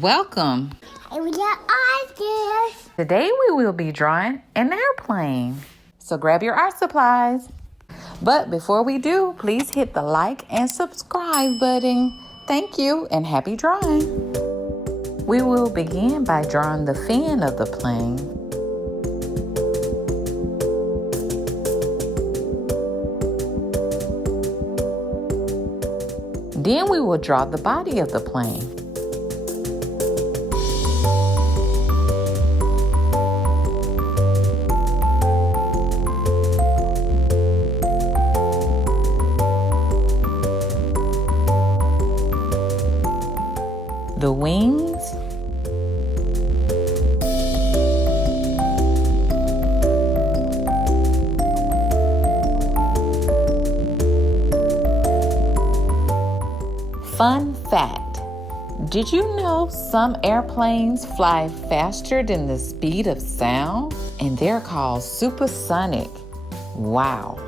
Welcome. Today we will be drawing an airplane. So grab your art supplies. But before we do, please hit the like and subscribe button. Thank you and happy drawing. We will begin by drawing the fin of the plane. Then we will draw the body of the plane. The wings, fun fact, did you know some airplanes fly faster than the speed of sound? And they're called supersonic. Wow.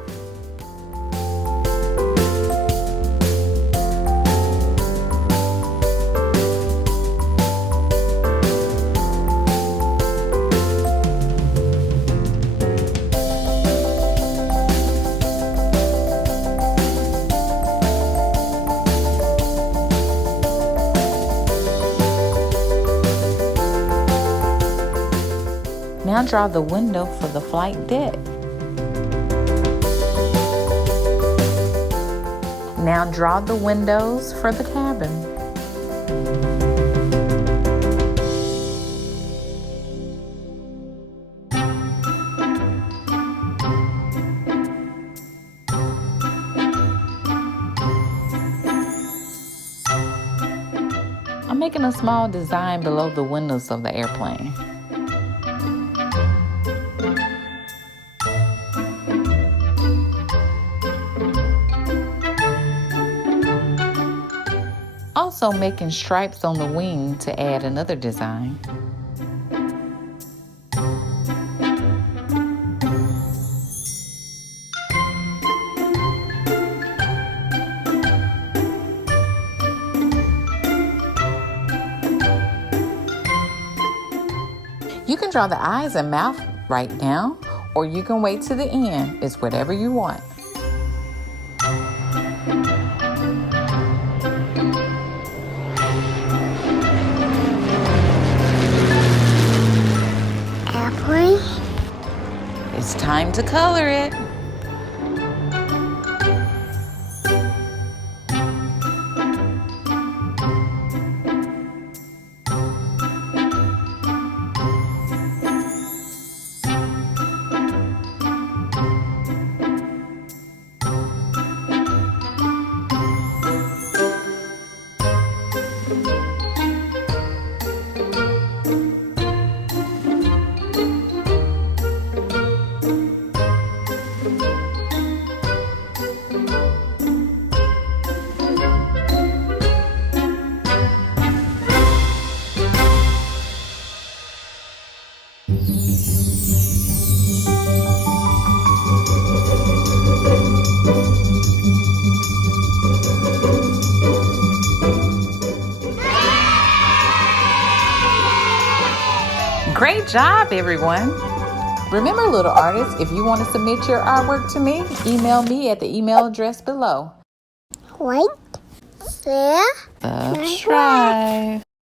Now draw the window for the flight deck. Now draw the windows for the cabin. I'm making a small design below the windows of the airplane. Also making stripes on the wing to add another design. You can draw the eyes and mouth right now, or you can wait to the end. It's whatever you want. It's time to color it. Great job, everyone. Remember, little artists, if you want to submit your artwork to me, email me at the email address below. Like, share, Subscribe.